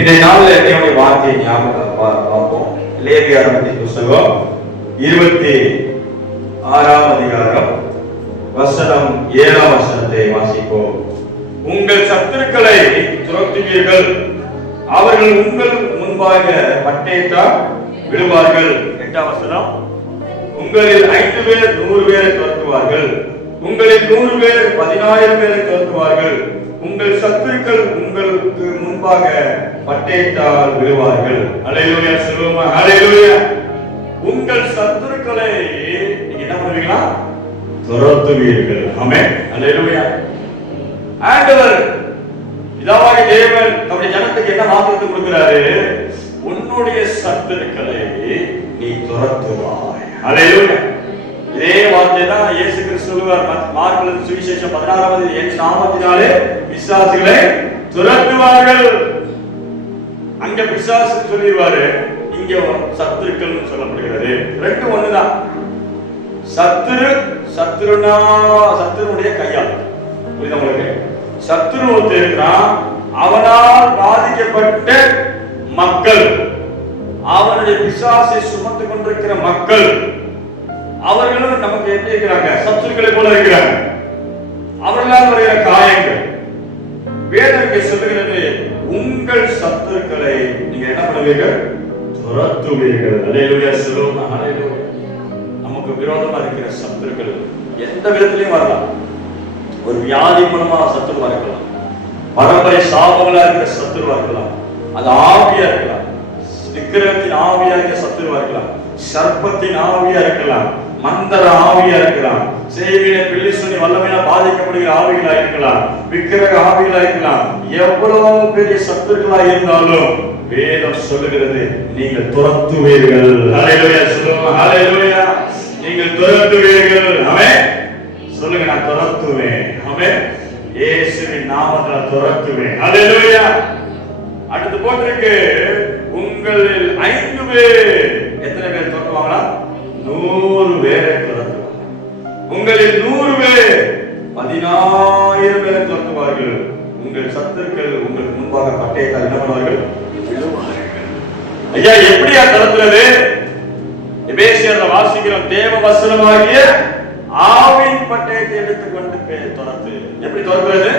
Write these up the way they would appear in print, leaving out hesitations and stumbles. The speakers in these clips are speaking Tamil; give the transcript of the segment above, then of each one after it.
இன்றைய நாளில் என்னுடைய வார்த்தையை ஞாபகம் பார்ப்போம். லேவியரின் புத்தகம் 26ஆம் அதிகாரம் வசனம் 7ஆம் வசனத்தை வாசிப்போம். உங்கள் சத்துருக்களை துரத்துவீர்கள், அவர்கள் உங்கள் முன்பாக பட்டயத்தால் விழுவார்கள். 8ஆம் வசனம், உங்களில் 5 பேர் 100 பேரை துரத்துவார்கள், உங்களில் 100 பேர் 10,000 பேரை துரத்துவார்கள், உங்கள் சத்துருக்கள் உங்களுக்கு முன்பாக பட்டயத்தால் விழுவார்கள். அல்லேலூயா சொல்லுமா, அல்லேலூயா. உங்கள் சத்துருக்களை நீங்க என்ன பண்ணுவீங்களா? துரத்துவீர்கள். ஆமென், அல்லேலூயா. ஆண்டவர் பிதாவாகிய தேவன் தம்முடைய ஜனத்துக்கு என்ன வாக்குறுதி கொடுக்கிறாரு? உன்னுடைய சத்துருக்களை நீ துரத்துவாய். அல்லேலூயா. இதே வார்த்தை தான் இயேசு கிறிஸ்து சொல்லுவார் மார்க் எழுதின சுவிசேஷம் 16ஆம் என் நாமத்தினாலே பிசாசுகளை துரத்துவார்கள். அங்க பிசாசு சொல்லிடுவாரு, இங்க சத்துருக்கள் சொல்லப்படுகிறது. ரெண்டு ஒண்ணுதான். சத்துருனுடைய கையால். புரியுதா உங்களுக்கு? சத்துரு இருக்கிறான், அவனால் பாதிக்கப்பட்ட மக்கள், அவனுடைய பிசாசை சுமந்து கொண்டிருக்கிற மக்கள், அவர்களும் நமக்கு எப்படி இருக்கிறாங்க? சத்துருக்களை போல இருக்கிறாங்க. அவர்களால் வருகிற காயங்கள். வேதம் சொல்லுகிறது, உங்கள் சத்துருக்களை நீங்க என்ன பண்ணுவீர்கள்? துரத்துவீர்கள். அல்லேலூயா சொல்லுங்க, அல்லேலூயா. நமக்கு விரோதமா இருக்கிற சத்துருக்கள் எந்த விதத்திலையும் வரலாம். ஒரு வியாதி மூலமா சத்துருவா இருக்கலாம், பரம்பரை சாபங்களா இருக்கிற சத்துருவா இருக்கலாம், அது ஆவியா இருக்கலாம், விக்கிரகத்தின் ஆவியா இருக்கிற சத்துருவா இருக்கலாம், சர்ப்பத்தின் ஆவியா இருக்கலாம், மந்திர ஆவியா இருக்கலாம், செய்வின பிள்ளை சொல்லி வல்லமையா பாதிக்கப்படுகிற ஆவிகளா இருக்கலாம், விக்கிரக ஆவிகளா இருக்கலாம். எவ்வளவு பெரிய சத்துருக்களா இருந்தாலும் வேதம் சொல்லுகிறது, நீங்கள் துரத்துவீர்கள். அல்லேலூயா சொல்லுங்க, அல்லேலூயா. நீங்கள் துரத்துவீர்கள். ஆமென் சொல்லுங்க, நான் துரத்துவேன். ஆமென், இயேசுவின் நாமத்தில் துரத்துவேன். அல்லேலூயா. அடுத்து போட்டிருக்கு, உங்களில் 5 பேர் எத்தனை பேர் துரத்துவாங்களா? 100 பேரை துரத்துவாங்க. உங்களில் 100 பேர் 10,000 பேரை துரத்துவார்கள். உங்கள் சத்துருக்கள் உங்களுக்கு முன்பாக பட்டயத்தால் என்ன பண்ணுவார்கள்? விழுவார்கள். ஐயா, எப்படியா துரத்துறது? எபேசியர்ல வாசிக்கிறோம், தேவ வசனமாகிய ஆவின் பட்டயத்தை எடுத்துக்கொண்டு துரத்து. எப்படி துரத்துறது?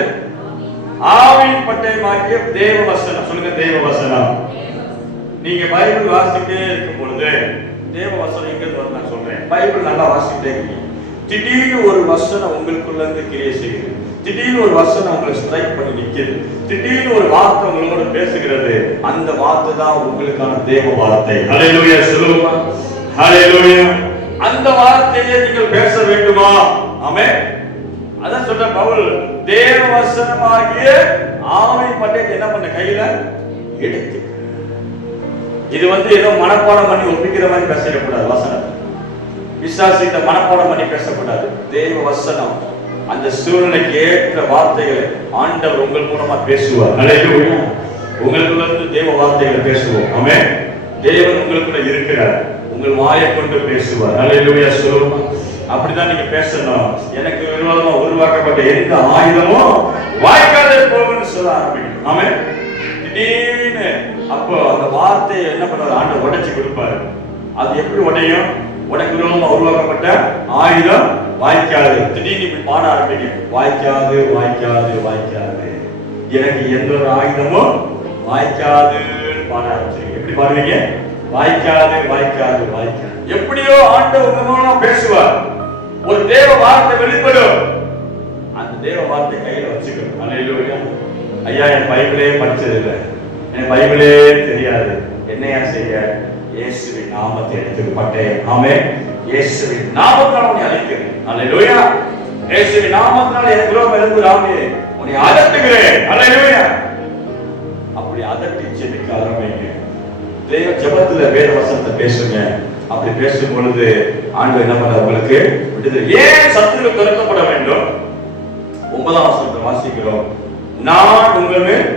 ஆவின் பட்டயமாகிய தேவ வசனம். சொல்லுங்க, தேவ வசனம். நீங்க பைபிள் வாசிக்கிட்டே இருக்கும் பொழுது தேவ வசனம் எங்க வரும் நான் சொல்றேன். பைபிள் நல்லா வாசிக்கிட்டே இருக்கீங்க, திடீர்னு ஒரு வசனம் உங்களுக்குள்ள இருந்து கிரியை செய்யுது, திடீர்னு ஒரு வசனம் உங்களை ஸ்ட்ரைக் பண்ணி நிக்குது, திடீர்னு ஒரு வார்த்தை உங்களோட பேசுகிறது. அந்த வார்த்தை தான் உங்களுக்கான தேவ வார்த்தை. அல்லேலூயா சொல்லுங்க, அல்லேலூயா. அந்த வார்த்தையை நீங்கள் பேச வேண்டுமா? ஆமென். அதான் சொல்ற பவுல், தேவ வசனமாகிய ஆவின் பட்டயத்தை என்ன பண்ண? கையில எடுத்து. இது ஏதோ மனப்பாடம் பண்ணி ஒப்பிக்கிற மாதிரி பேசக்கூடாது. வசனம் விசுவாசித்த மனப்பாடம் பண்ணி பேசக்கூடாது. தேவ வசனம், அந்த சூழ்நிலைக்கு ஏற்ற வார்த்தைகளை ஆண்டவர் உங்கள் மூலமா பேசுவார். அல்லேலூயா. உங்களுக்குள்ள இருந்து தேவ வார்த்தைகளை பேசுவோம். ஆமென். தேவன் உங்களுக்குள்ள இருக்கிறார், உங்கள் வாயை கொண்டு பேசுவார். அல்லேலூயா சொல்லுங்க. அப்படிதான் நீங்க பேசணும். எனக்கு விரோதமா உருவாக்கப்பட்ட எந்த ஆயுதமும் வாய்க்காதே போகும்னு சொல்ல ஆரம்பிக்கணும். ஆமென். திடீர்னு அப்போ அந்த வார்த்தையை என்ன பண்ணுவார்? ஆண்டவர் உடைச்சு கொடுப்பாரு. அது எப்படி உடையும்? உனக்கு விரோதமா உருவாக்கப்பட்ட ஆயுதம் வாய்க்காது. திடீர்னு இப்படி பாட ஆரம்பிக்க, வாய்க்காது வாய்க்காது வாய்க்காது, எனக்கு எந்த ஒரு ஆயுதமும் வாய்க்காதுன்னு பாட ஆரம்பிச்சிருக்கீங்க. எப்படி பாடுவீங்க? வாய்க்காது வாய்க்காது வாய்க்காது. எப்படியோ ஆண்டவர் உங்க மூலமா பேசுவார். ஒரு தேவ வார்த்தை வெளிப்படும். அந்த தேவ வார்த்தை கையில வச்சுக்கணும். அல்லேலூயா. ஐயா, என் பைபிளே படிச்சது இல்லை, என் பைபிளே தெரியாது, என்னையா செய்ய? இயேசுவின் நாமத்தை எடுத்து பட்டயம். ஆமென். இயேசுவின் நாமத்தால் உன்னை அழைக்கிறேன். அல்லேலூயா. இயேசுவின் நாமத்தால் என் விரோதம் எழும்புறாமே உன்னை அதட்டுகிறேன். அல்லேலூயா. அப்படி அதட்டி ஜெபிக்க ஆரம்பிங்க. தேவ ஜெபத்துல வேத வசனத்தை பேசுங்க. அப்படி பேசும் பொழுது ஆண்டவர் என்ன பண்ண உங்களுக்கு விடுதலை. ஏன் சத்துருக்கள் துரத்தப்பட வேண்டும்? 9ஆம் வசனத்தை வாசிக்கிறோம். நான் உங்கள் மேல்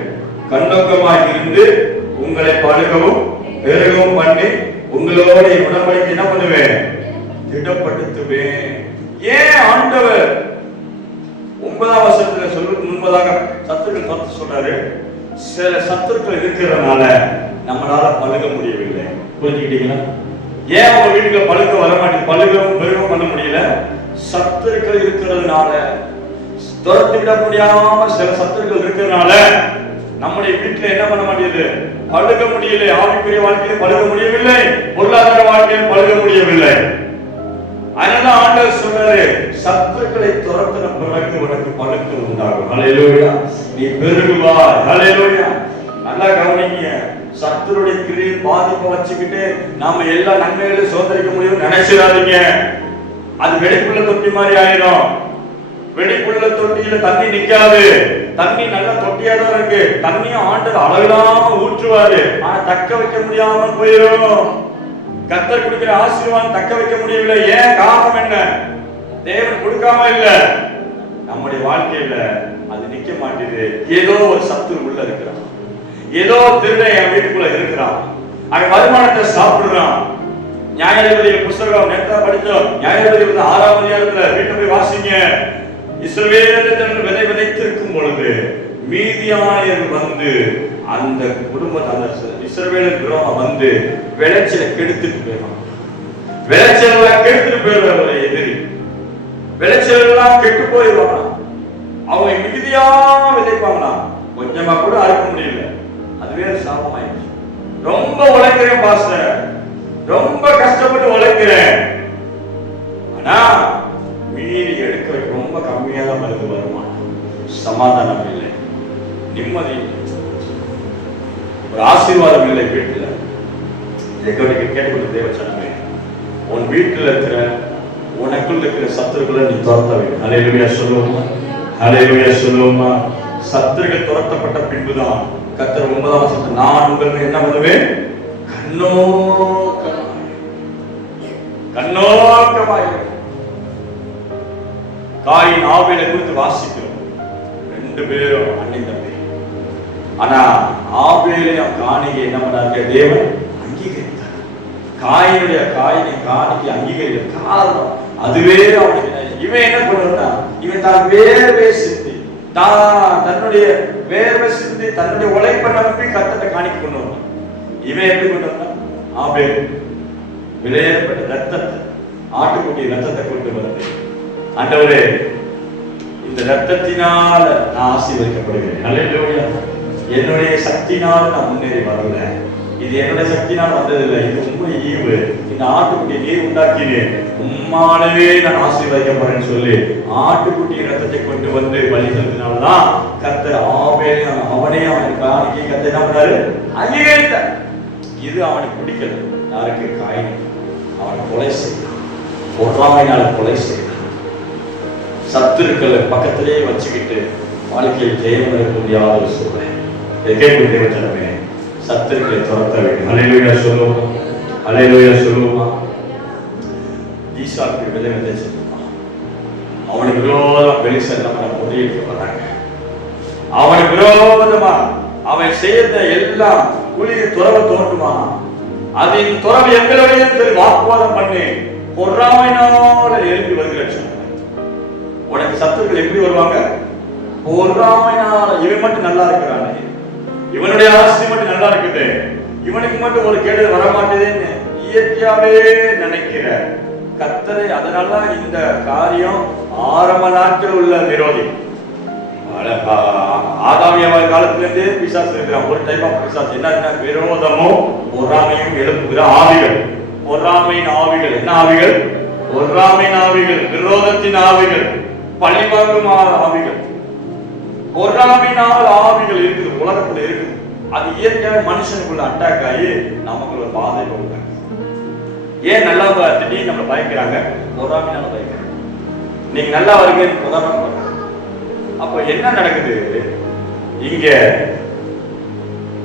கண்ணோக்கமாக இருந்து உங்களை பழுகவும் பெருகவும் பண்ணி உங்களோட உடன்படிக்கை என்ன பண்ணுவேன்? திடப்படுத்துவேன். ஏன் ஆண்டவர் 9ஆம் வசனத்துல சொல்றதுக்கு முன்பதாக சத்துருக்கள் துரத்த சொல்றாரு? சில சத்துருக்கள் இருக்கிறதுனால நம்மளால பழுக முடியவில்லை. புரிஞ்சுக்கிட்டீங்களா? ஏன் உங்க வீட்டுல பழுக வர மாட்டேங்குது, பழுகம் பண்ண முடியல? சத்துருக்கள் இருக்கிறதுனால, துரத்தி விட முடியாம சில சத்துருக்கள் இருக்கிறதுனால நம்முடைய வீட்டுல என்ன பண்ண மாட்டேங்குது, பழுக முடியல. ஆவிக்குரிய வாழ்க்கையில பழுக முடியவில்லை, பொருளாதார வாழ்க்கையில பழுக முடியவில்லை. அதனால ஆண்டவர் சொல்றாரு, சத்துருக்களை துரத்தின பிறகு உனக்கு பழுக்கம் உண்டாகும். ஹல்லேலூயா. நீ பெருகுவாய். ஹல்லேலூயா. நல்லா கவனிங்க. சத்துருடைய கிரியை பாதிப்பை வச்சுக்கிட்டு நாம எல்லா நன்மைகளையும் சுதந்திரிக்க முடியும் நினைச்சிடாதீங்க. அது வெடிப்புள்ள தொட்டி மாதிரி ஆயிடும். வெடிப்புள்ள தொட்டியில தண்ணி நிக்காது. தண்ணி நல்லா தொட்டியாதான் இருக்கு. தண்ணியும் ஆண்டவர் அளவில்லாம ஊற்றுவாரு. ஆனா தக்க வைக்க முடியாம போயிடும். கர்த்தர் கொடுக்கிற ஆசீர்வாதம் தக்க வைக்க முடியவில்லை. ஏன்? காரணம் என்ன? தேவன் கொடுக்காம இல்ல, நம்முடைய வாழ்க்கையில அது நிக்க மாட்டேது. ஏதோ ஒரு சத்துரு உள்ள இருக்கிறான், ஏதோ திருடன் என் வீட்டுக்குள்ள இருக்கிறான், அவன் வருமானத்தை சாப்பிடுறான். நியாயாதிபதி புஸ்தகம் நேற்றா படிச்சோம். நியாயாதிபதி 6ஆம் அதிகாரத்துல வீட்டை போய் வாசிங்க. இஸ்ரவேலில் விதை விதைத்திருக்கும் பொழுது மீதியானியர் வந்து அந்த குடும்பத்தை, அந்த இஸ்ரவேலின் விரோதம் வந்து விளைச்சலை கெடுத்துட்டு போயிடும். விளைச்சல் கெடுத்துட்டு போயிடுற ஒரு எதிரி, விளைச்சல் எல்லாம் கெட்டு போயிடுவாங்க. அவங்க மிகுதியா விதைப்பாங்களாம், கொஞ்சமா கூட அறுக்க முடியல. அதுவே சாபம் ஆயிடுச்சு. ரொம்ப உழைக்கிறேன் பாஸ்டர், ரொம்ப கஷ்டப்பட்டு உழைக்கிறேன், ஆனா மீறி எடுக்க ரொம்ப கம்மியா தான் வருது. வருமானம், சமாதானம் இல்லை, நிம்மதி இல்லை, ஒரு ஆசீர்வாதம் இல்லை வீட்டுல. கேட்டுக்கொண்டு தேவச்சனமே, உன் வீட்டுல இருக்கிற உனக்குள்ள இருக்கிற சத்துருக்களை நீ துரத்த வேண்டும். ஹல்லேலூயா சொல்லுவோமா? ஹல்லேலூயா சொல்லுவோமா? சத்துருக்கள் துரத்தப்பட்ட பின்புதான் கர்த்தர் 9ஆம் வசனத்தில் நான் உங்களுக்கு என்ன பண்ணுவேன்? கண்ணோக்கமாய். காயின் ஆபேலை குறித்து வாசிக்கிறோம். 2 பேரும் அண்ணன் தம்பி. ஆனா ஆபேலையும் காணிக்கை என்ன பண்ணாரு? தேவன் அங்கீகரித்தார். காயினுடைய காணிக்கை அங்கீகரிக்க காரணம் அதுவே அவனுக்கு. இவன் என்ன பண்ணுறா? இவன் தான் வேர்வை சிந்தி, தன்னுடைய வேர்வை சிந்தி தன்னுடைய உழைப்பை நம்பி கர்த்தரை காணிக்கை கொண்டு வந்தான். இவன் எப்படி கொண்டு வந்தான்? ஆபேல் விலையேறப்பட்ட ரத்தத்தை, ஆட்டுக்குட்டி ரத்தத்தை கொண்டு வந்து, ஆண்டவரே இந்த ரத்தத்தினால நான் ஆசீர்வதிக்கப்படுகிறேன். ஹல்லேலூயா. என்னுடைய சக்தினால நான் முன்னேறி வரல, இது என்னுடைய சக்தினால் வந்ததில்லை, இது உண்மை ஈவு. இந்த ஆட்டுக்குட்டி நீர் உண்டாக்கினேன், உம்மாலே நான் ஆசீர்வதிக்கப்படுறேன்னு சொல்லி ஆட்டுக்குட்டி ரத்தத்தை கொண்டு வந்து பலி செலுத்தினால்தான் கர்த்தர் ஆபேலையும் அவனையும் அவனுக்கு காணிக்கை கர்த்தர் என்ன பண்ணாரு? அங்கீகரித்தார். இது அவனுக்கு பிடிக்கல. யாருக்கு? காயினுக்கு. அவனை கொலை செய்தான், பொறாமையினால கொலை செய்தான். சத்துருக்களை பக்கத்திலே வச்சுக்கிட்டு வாழ்க்கையில் ஜெயம் இருக்க முடியாத ஒரு சூழ்நிலை. கேட்கும் தேவச்சனமே, சத்துருக்களை துரத்த வேண்டும். ஹல்லேலூயா சொல்லுவோமா? ஹல்லேலூயா சொல்லுவோமா? ஈசாக்கு விதை விதைச்சிருக்கான். அவனுக்கு விரோதமா பெலிஸ்தர் நம்ம முறியடிக்க வராங்க. அவனுக்கு விரோதமா அவன் செய்த எல்லாம் குளிர் துறவை தோன்றுமா, அதன் துறவு எங்களுடைய சொல்லி வாக்குவாதம் பண்ணி பொறாமையினால எழுப்பி வருகிற. உனக்கு சத்துருக்கள் எப்படி வருவாங்க? பொறாமையினால. இவன் மட்டும் நல்லா இருக்கிறானே, இவனுடைய ஆசை மட்டும் நல்லா இருக்குது, இவனுக்கு மட்டும் ஒரு கேடு வரமாட்டேதுன்னு இயற்கையாவே நினைக்கிற கர்த்தரை. அதனால இந்த காரியம் ஆரம்ப நாட்கள் உள்ள விரோதி. ஆதாமியவாத காலத்துல இருந்தே பிசாசு இருக்கிறான். ஒரு டைப் ஆஃப் பிசாசு என்ன? விரோதமும் பொறாமையும் எழுப்புகிற ஆவிகள். பொறாமையின் ஆவிகள். என்ன ஆவிகள்? பொறாமையின் ஆவிகள், விரோதத்தின் ஆவிகள், பழிவாங்கும் ஆவிகள், பொறாமையினால் ஆவிகள் இருக்குது, உலகத்துல இருக்குது. அது இயற்கையாக மனுஷனுக்குள்ள அட்டாக் ஆகி நமக்கு ஒரு பாதையை உண்டாக்குது. ஏன் நல்லா திடீர்னு நம்மளை பயக்கிறாங்க? பொறாமையினால பயக்கிறாங்க. நீங்க நல்லா வருவீங்கன்னு உதாரணம் பண்றாங்க. அப்ப என்ன நடக்குது இங்க?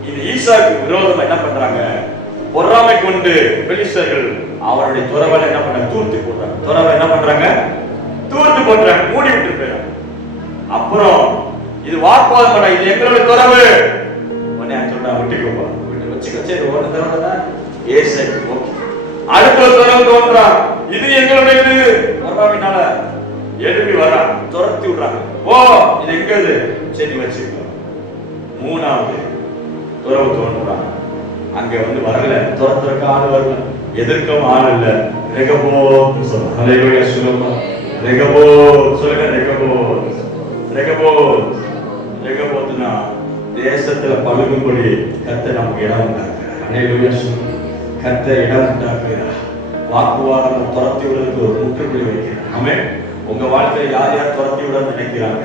இந்த ஈசாக்கு விரோதம் என்ன பண்றாங்க? பொறாமை கொண்டு பெலிஸ்தர்கள் அவருடைய துறவை என்ன பண்றாங்க? தூர்த்து போடுறாங்க. துறவை என்ன பண்றாங்க? தூர்த்து போடுறாங்க, மூடி விட்டு போயிறாங்க. அப்புறம் இது வாக்குவாதம் பண்ண, இது எங்களுடைய துறவு. உடனே சொல்றாங்க, விட்டுக்கோப்பா, விட்டு வச்சுக்க. சரி, ஒரு துறவை தான் ஏசாக்கு. ஓகே. அடுத்த துறவு தோன்றா, இது எங்களுடையது. பொறாமைனால எழுப்பி வர்றாங்க, துரத்தி விடுறாங்க. ஓ, இது எங்கது? சரி வச்சுக்கலாம். மூணாவது துறவு தோன்றாங்க. அங்க வந்து வரல, துரத்துறக்கு ஆள் வரல, எதிர்க்கவும் ஆள் இல்ல. ரெகபோத் சொல்லுங்க. ஹல்லேலூயா சொல்லுங்க. ரெகபோத் சொல்லுங்க. ரெகபோத் ரெகபோத் ரெகபோத்னா தேசத்துல பழுகும்படி கர்த்தர் நமக்கு இடம் உண்டாக்குறார். ஹல்லேலூயா சொல்லுங்க. கர்த்தர் இடம் உண்டாக்குறார். வாக்குவாதம் துரத்தி விடுறதுக்கு ஒரு முற்றுப்புள்ளி வைக்கிறார். ஆமென். உங்க வாழ்க்கையில யார் யார் துரத்தி விட நினைக்கிறாங்க,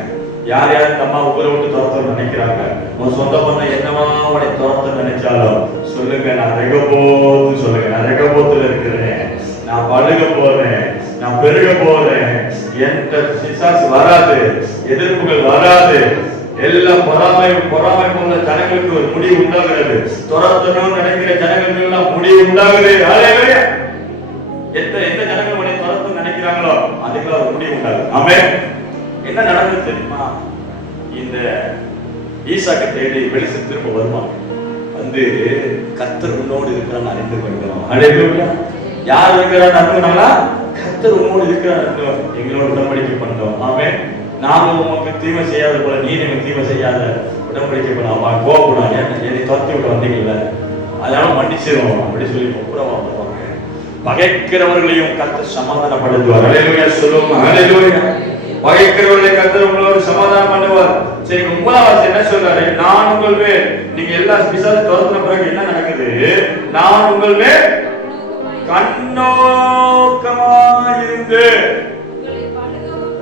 யார் யார் தம்மா உங்களை விட்டு துரத்த நினைக்கிறாங்க, உன் சொந்த பண்ண என்னவா அவனை துரத்த நினைச்சாலும் சொல்லுங்க, நான் ரெகபோத்து சொல்லுங்க. நான் ரெகபோத்துல இருக்கிறேன், நான் பழுக போறேன், நான் பெருக போறேன். எந்த பிசாசு வராது, எதிர்ப்புகள் வராது. எல்லாம் பொறாமை போல ஜனங்களுக்கு ஒரு முடிவு உண்டாகிறது. துரத்தணும் நினைக்கிற ஜனங்களுக்கு எல்லாம் முடிவு உண்டாகுது. ஹல்லேலூயா. எந்த ஜனங்கள் உடைய துரத்து நினைக்கிறாங்களோ அதுக்கெல்லாம் ஒரு முடிவு உண்டாகுது. ஆமென். என்ன நடந்தது தெரியுமா? இந்த ஈசாக்கை தேடி வெளிச்ச திரும்ப வருவாங்க. வந்து கர்த்தர் உன்னோடு இருக்கிறான்னு அறிந்து கொள்கிறோம். ஹல்லேலூயா. யார் இருக்கிறான்னு அறிஞ்சுனாங்களா? கர்த்தர் உன்னோடு இருக்கிறான்னு எங்களோட உடன்படிக்கை பண்ணோம். ஆமென். நாம உனக்கு தீமை செய்யாத போல நீ எனக்கு தீமை செய்யாத உடன்படிக்கை பண்ண. அவன் கோபப்படும், என்னை துரத்தி விட்டு வந்தீங்கல்ல, அதனால மன்னிச்சிடும் அப்படி சொல்லி ஒப்புரவா வருவாங்க. பகைக்கிறவர்களையும் கர்த்தர் சமாதானப்படுத்துவார். ஹல்லேலூயா சொல்லுங்க. ஹல்லேலூயா. பகைக்கிறவர்களை கர்த்தர் உங்களோடு சமாதானம் பண்ணுவார். சரி, உங்களாவது என்ன சொல்றாரு? நான் உங்கள் மேல், நீங்க எல்லா பிசாசு துரத்தின பிறகு என்ன நடக்குது? நான் உங்கள் மேல் கண்ணோக்கமாயிருந்து,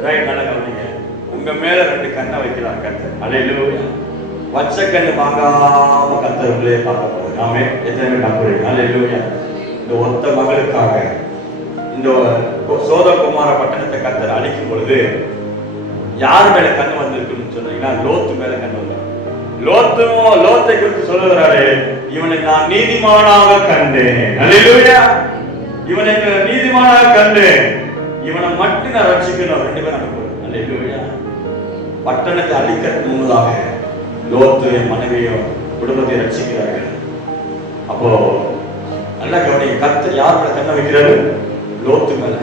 ரைட், நல்லா கவனிங்க. உங்க மேல 2 கண்ணை வைக்கிறார் கர்த்தர். ஹல்லேலூயா. வச்ச கண்ணு வாங்காம கர்த்தர் உள்ளே பார்க்க போறாரு. நாமே எத்தனை பேர் நம்புறீங்க? ஹல்லேலூயா. இந்த ஒத்த மகளுக்காக இந்த சோதகுமார பட்டணத்தை கர்த்தர் அழிக்கும் பொழுது யார் மேல கண்ணு வந்திருக்குன்னு சொன்னீங்கன்னா, லோத்து மேல கண்ணு வந்தார். லோத்தை குறித்து சொல்லுகிறாரு, இவனை நான் நீதிமானாக கண்டேன். ஹல்லேலூயா. இவனை நீதிமானாக கண்டேன், இவனை மட்டும் நான் ரட்சிக்கணும். 2 பேரும் அனுப்புறேன். ஹல்லேலூயா. பட்டணத்தை அழிக்கிறதுக்கு முன்னதாக லோத்து மனைவியும் குடும்பத்தை ரட்சிக்கிறார்கள். அப்போ நல்லா கவனிங்க, கர்த்தர் யார் மேல கண்ணை வைக்கிறாரு? லோத்து மேல.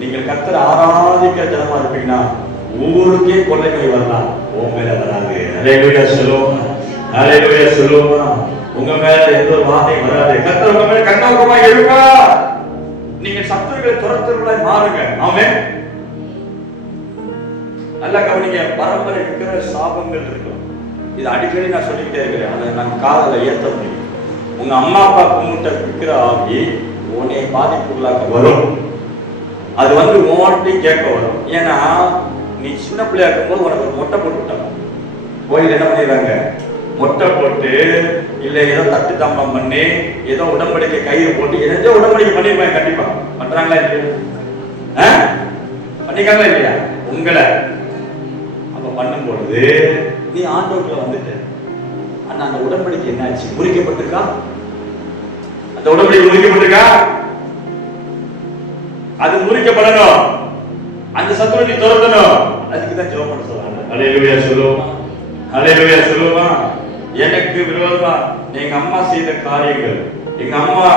நீங்கள் கர்த்தர் ஆராதிக்கிற ஜனமா இருப்பீங்கன்னா ஊருக்கே கொள்ளை நோய் வரலாம், உங்க மேல வராது. ஹல்லேலூயா சொல்லுவோமா. ஹல்லேலூயா சொல்லுவோமா. உங்க மேல எந்த ஒரு வாதையும் வராது. கர்த்தர் உங்க மேல கண்ணோக்கமா இருப்பா. நீங்க சத்துருக்களை துரத்துறவர்களாய் மாறுங்க. ஆமென். நல்லா கவனிங்க. பரம்பரை இருக்கிற சாபங்கள் இருக்கும். இது அடிக்கடி நான் சொல்லிக்கிட்டே இருக்கிறேன். அதை நான் காதல ஏற்ற முடியும். உங்க அம்மா அப்பா கும்பிட்ட விற்கிற ஆகி உன்னை பாதிப்புள்ளாக்க வரும். அது வந்து ஓட்டி கேட்க வரும். ஏன்னா நீ சின்ன பிள்ளையா இருக்கும்போது உனக்கு ஒரு மொட்டை போட்டு விட்டாங்க. கோயில் என்ன பண்ணிடுறாங்க? மொட்டை போட்டு, இல்லை ஏதோ தட்டு தம்பம் பண்ணி, ஏதோ உடம்படிக்கை கயிறு போட்டு, ஏதோ உடம்படிக்கை பண்ணிருப்பாங்க. கண்டிப்பா பண்றாங்களா இல்லையா? பண்ணிக்காங்களா இல்லையா? உங்களை அப்ப பண்ணும் பொழுது நீ ஆண்டவர்களை வந்துட்டு, ஆனா அந்த உடன்படிக்கை என்னாச்சு? முறிக்கப்பட்டிருக்கா? அந்த உடன்படிக்கை முறிக்கப்பட்டிருக்கா? அது முறிக்கப்படணும். அந்த சத்துருவை நீ துரத்தணும். அதுக்கு தான் ஜெபம் பண்ண சொல்றாங்க. ஹல்லேலூயா சொல்லுவோமா. ஹல்லேலூயா சொல்லுவோமா. எனக்கு விரோதமா எங்க அம்மா செய்த காரியங்கள், எங்க அம்மா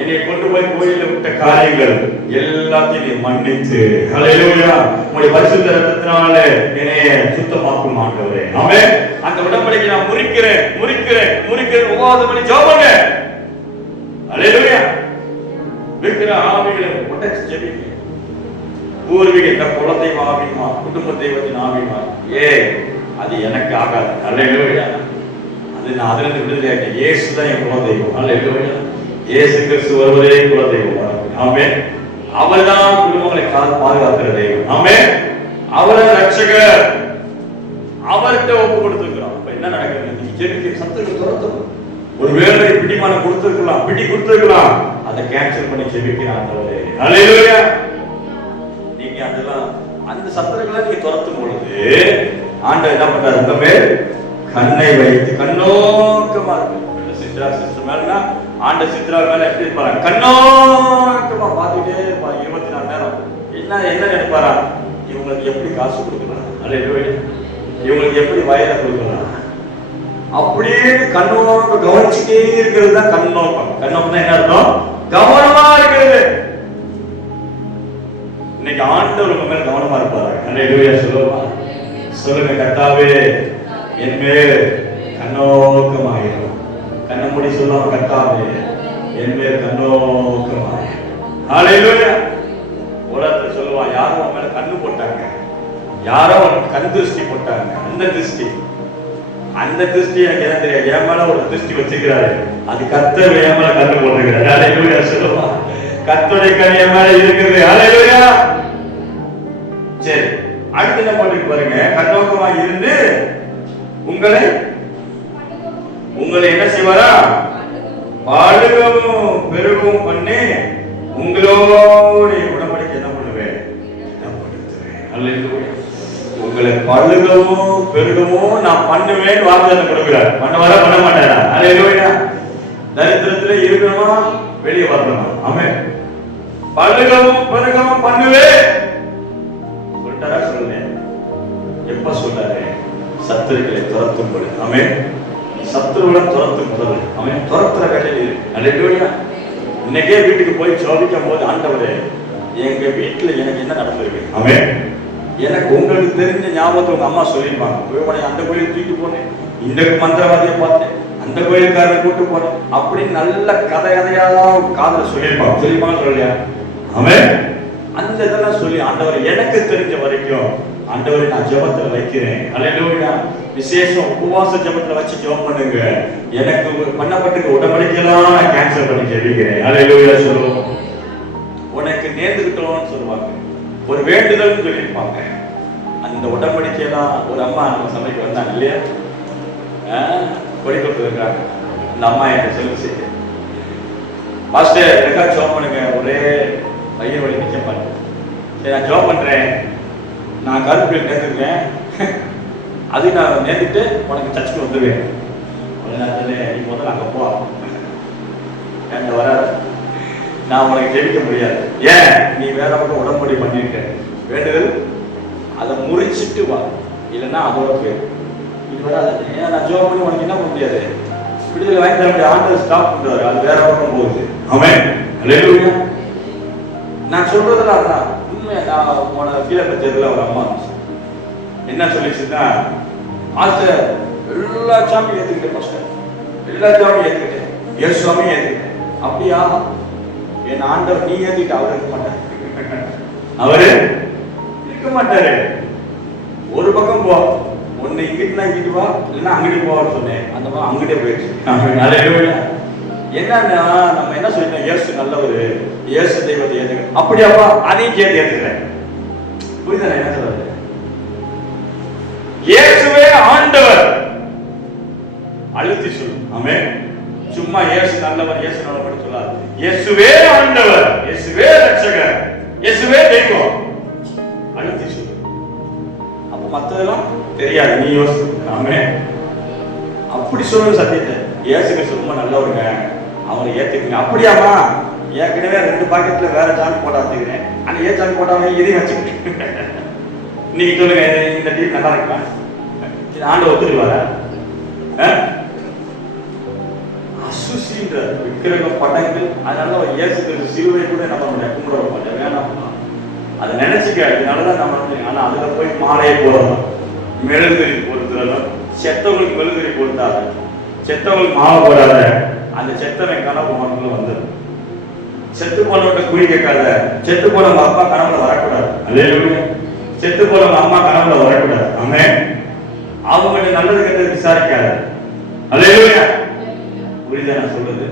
என்னை கொண்டு போய் கோயில விட்ட காரியங்கள் எல்லாத்தையும் நீ மன்னித்து, ஹல்லேலூயா, உங்களுடைய பரிசுத்த ரத்தத்தினால என்னை சுத்தமாக்கும் ஆண்டவரே. ஆமென். அந்த உடன்படிக்கை நான் முறிக்கிறேன் உபவாசம் பண்ணி ஜெபம் பண்ணு. ஹல்லேலூயா. விக்கிர ஆவிகளை உடைச்சு ஜெபிங்க. பூர்வீக இந்த குலதெய்வ ஆவிமா, குடும்ப தெய்வத்தின் ஆவிமா, அது எனக்கு ஆகாது. ஹல்லேலூயா. அது நான் அதுல இருந்து விடுதலை ஆகிட்டேன். இயேசு தான் என் குலதெய்வம். ஹல்லேலூயா. இயேசு கிறிஸ்து ஒருவரே குலதெய்வம். ஆமென். அவர்தான் குடும்பங்களை பாதுகாக்கிற தெய்வம். ஆமென். அவர்தான் ரட்சகர். அவர்கிட்ட ஒப்பு கொடுத்துருக்கிறோம். அப்ப என்ன நடக்குது? நீ ஜெபிக்க சத்துருக்கு துரத்தணும். ஒரு வேலை பிடிமானம் கொடுத்துருக்கலாம், பிடி கொடுத்துருக்கலாம், அதை கேன்சல் பண்ணி ஜெபிக்கிறான். ஹல்லேலூயா. நீங்க அதெல்லாம் அந்த சத்துருக்களை நீங்க துரத்தும் பொழுது ஆண்டவர் என்ன பண்றாரு? உங்க மேல் கண்ணை வைத்து கண்ணோக்கமா இருக்கு. சித்ரா சிஸ்டர் மேலனா ஆண்ட சித்ரா மேல எப்படி இருப்பாரு? கண்ணோக்கமா பார்த்துட்டே இருப்பாரு 24 நேரம். என்ன நினைப்பாரா? இவங்களுக்கு எப்படி காசு கொடுக்கலாம், ஹல்லேலூயா, இவங்களுக்கு எப்படி வயலை கொடுக்கலாம், அப்படியே கண்ணோக்க கவனிச்சுட்டே இருக்கிறது தான் கண்ணோக்கம். கண்ணோக்கம் தான் என்ன அர்த்தம்? கவனமா இருக்கிறது. இன்னைக்கு ஆண்டவர் உங்க மேல கவனமா இருப்பாரு. ஹல்லேலூயா சொல்லுவா. சொல்லுங்க, கர்த்தாவே என் மேல் கண்ணோக்கமா கண்ணோக்கமாயிரும். கண்ண மூடி சொல்லுவாங்க, கர்த்தாவே என் மேல் கண்ணோக்கமாயிரும். ஹல்லேலூயா. உலகத்துல சொல்லுவான், யாரோ அவன் மேல கண்ணு போட்டாங்க, யாரோ அவனுக்கு கண் திருஷ்டி போட்டாங்க. அந்த திருஷ்டி எனக்கு என்ன தெரியாது, என் மேல ஒரு திருஷ்டி வச்சுக்கிறாரு, அது கர்த்தர் என் மேல கண்ணு போட்டுக்கிறாரு. ஹல்லேலூயா சொல்லுவான், கர்த்தருடைய கண் என் மேல இருக்குது. ஹல்லேலூயா. சரி, அடுத்து என்ன போட்டு பாருங்க, கண்ணோக்கமாக இருந்து உங்களை என்ன செய்வாரா? பாழுகவும் பெருகவும் பண்ணி உங்களோட உடன்படிக்கை என்ன பண்ணுவேன்? உங்களை பழுகவும் பெருகவும் நான் பண்ணுவேன் வாக்குத்தத்தம் கொடுக்கிறார். பண்ண மாட்டாரா? அல்லேலூயா. தரித்திரத்துல இருக்கணுமா, வெளியே வரணுமா? ஆமென். பழுகவும் பெருகவும் பண்ணுவேன் சொல்லிட்டாரா? சொல்லுங்க. எப்ப சொல்றாரு? சத்துருக்களை துரத்தும் பொழுது. ஆமென். சத்துருவுடன் துரத்தும் போது. ஆமென். துரத்துற கட்டளை இருக்கு. அல்லேலூயா. இன்னைக்கே வீட்டுக்கு போய் ஜெபிக்கும் போது, ஆண்டவரே எங்க வீட்டுல எனக்கு என்ன நடந்திருக்கு? ஆமென். எனக்கு உங்களுக்கு தெரிஞ்ச ஞாபகத்தை உங்க அம்மா சொல்லியிருப்பாங்க, அந்த கோயிலுக்கு தூக்கி போனேன், இந்த மந்திரவாதியை பார்த்தேன், அந்த கோயிலுக்காரரை கூட்டு போனேன், அப்படின்னு நல்ல கதையா காதல சொல்லியிருப்பாங்க சொல்லலையா? ஆமென். அந்த இதெல்லாம் சொல்லி, ஆண்டவரை எனக்கு தெரிஞ்ச வரைக்கும் ஆண்டவரை நான் ஜெபத்துல வைக்கிறேன். அல்லேலூயா. விசேஷம் உபவாச ஜெபத்துல வச்சு ஜெபம் பண்ணுங்க. எனக்கு பண்ணப்பட்டிருக்க உடன்படிக்கையெல்லாம் நான் கேன்சல் பண்ணி ஜெபிக்கிறேன். அல்லேலூயா சொல்லுவோம். உனக்கு நேர்ந்துகிட்டோம்னு சொல்லுவாங்க, ஒரு வேண்டுதல்னு சொல்லியிருப்பாங்க. அந்த உடன்படிக்கையெல்லாம் ஒரு அம்மா நம்ம சபைக்கு வந்தாங்க இல்லையா, கொடி கொடுத்துருக்காங்க. அந்த அம்மா என்கிட்ட சொல்லி செய்ய, பாஸ்டர் எனக்காக ஜெபம் பண்ணுங்க, ஒரே பையன் வழி நிற்க பாருங்க. சரி, நான் ஜெபம் பண்றேன், நான் கருப்பில் நேர்ந்துருக்கேன், அது நான் நேர்ந்துட்டு உனக்கு சர்ச்சுக்கு வந்துடுவேன். நீ முதல்ல அங்கே போ, என்கிட்ட வராது, நான் உனக்கு ஜெபிக்க முடியாது. ஏன்? நீ வேற பக்கம் உடன்படி பண்ணிருக்க, வேண்டுதல் அதை முறிச்சிட்டு வா, இல்லைன்னா அதோட போயிரு. இது வராது. ஏன் நான் ஜெபம் பண்ணி உனக்கு என்ன பண்ண முடியாது, விடுதலை வாங்கி தர முடியாது. ஆண்டவர் ஸ்டாப் பண்றாரு, அது வேற பக்கம் போகுது. ஆமென். அல்லேலூயா. நான் சொல்றதெல்லாம் அதான் உண்மை. நான் போன கீழப்பச்சேரியில் ஒரு அம்மா என்ன சொல்லிச்சுன்னா, ஆஸ்டர் எல்லா சாமியும் ஏற்றுக்கிட்டேன், பாஸ்டர் எல்லா சாமியும் ஏற்றுக்கிட்டேன், இயேசு சாமியும் ஏற்றுக்கிட்டேன். அப்படியா? என் ஆண்டவர் நீ ஏத்திட்டு அவர் இருக்க மாட்டாரு, அவரு இருக்க மாட்டாரு. ஒரு பக்கம் போ, ஒன்னு இங்கிட்டு இங்கிட்டு வா, இல்லைன்னா அங்கிட்டு போவான்னு சொன்னேன். அந்த மாதிரி அங்கிட்டே போயிடுச்சு. என்னன்னா நம்ம என்ன சொல்லிட்டோம், இயேசு நல்லவரு, இயேசு தெய்வத்தை ஏத்துக்க. அப்படியாப்பா, அதையும் சேர்த்து ஏத்துக்கிறேன். புரியுதா என்ன சொல்றது? இயேசுவே ஆண்டவர் அழுத்தி சொல்லு. ஆமென். சும்மா இயேசு நல்லவர், இயேசு நல்லவர் சொல்லாது. இயேசுவே ஆண்டவர், இயேசுவே ரட்சகர், இயேசுவே தெய்வம், அழுத்தி சொல்லு. அப்ப மத்ததெல்லாம் தெரியாது, நீ யோசி. ஆமென். அப்படி சொல்லு சத்தியத்தை. இயேசு கிறிஸ்து ரொம்ப நல்லவருங்க, அவரை ஏத்துக்குங்க. அப்படியாமா? ஏற்கனவே 2 பாக்கெட்ல வேற சாமி போட்டா வச்சுக்கிறேன், ஆனா ஏன் சாமி போட்டாம இதையும் வச்சுக்கிறேன். நீங்க சொல்லுங்க, இந்த டீ நல்லா இருக்குமா? ஆண்டு ஒத்துருவாரா? அசுசின்ற விக்கிரக படங்கள், அதனால இயேசு கிறிஸ்து சிலுவை கூட நம்ம கும்பிட மாட்டோம், வேணாம். அதை நினைச்சுக்க. இதனாலதான் நம்ம, ஆனா அதுல போய் மாலையை போடணும், மெழுகுதிரி பொறுத்துறதும், செத்தவங்களுக்கு மெழுகுதிரி பொறுத்தாத, செத்தவங்களுக்கு மாலை போடாத. அந்த செத்தவன் கனவு மனக்குள்ள வந்துடும். செத்து போனவங்க குறி கேட்காத. செத்து போனவங்க அப்பா கனவுல வரக்கூடாது. அல்லேலூயா. செத்து போனவங்க அம்மா கனவுல வரக்கூடாது. ஆமென். அவங்க நல்லது கெட்டது விசாரிக்காத. அல்லேலூயா. புரியுதா நான் சொல்றது?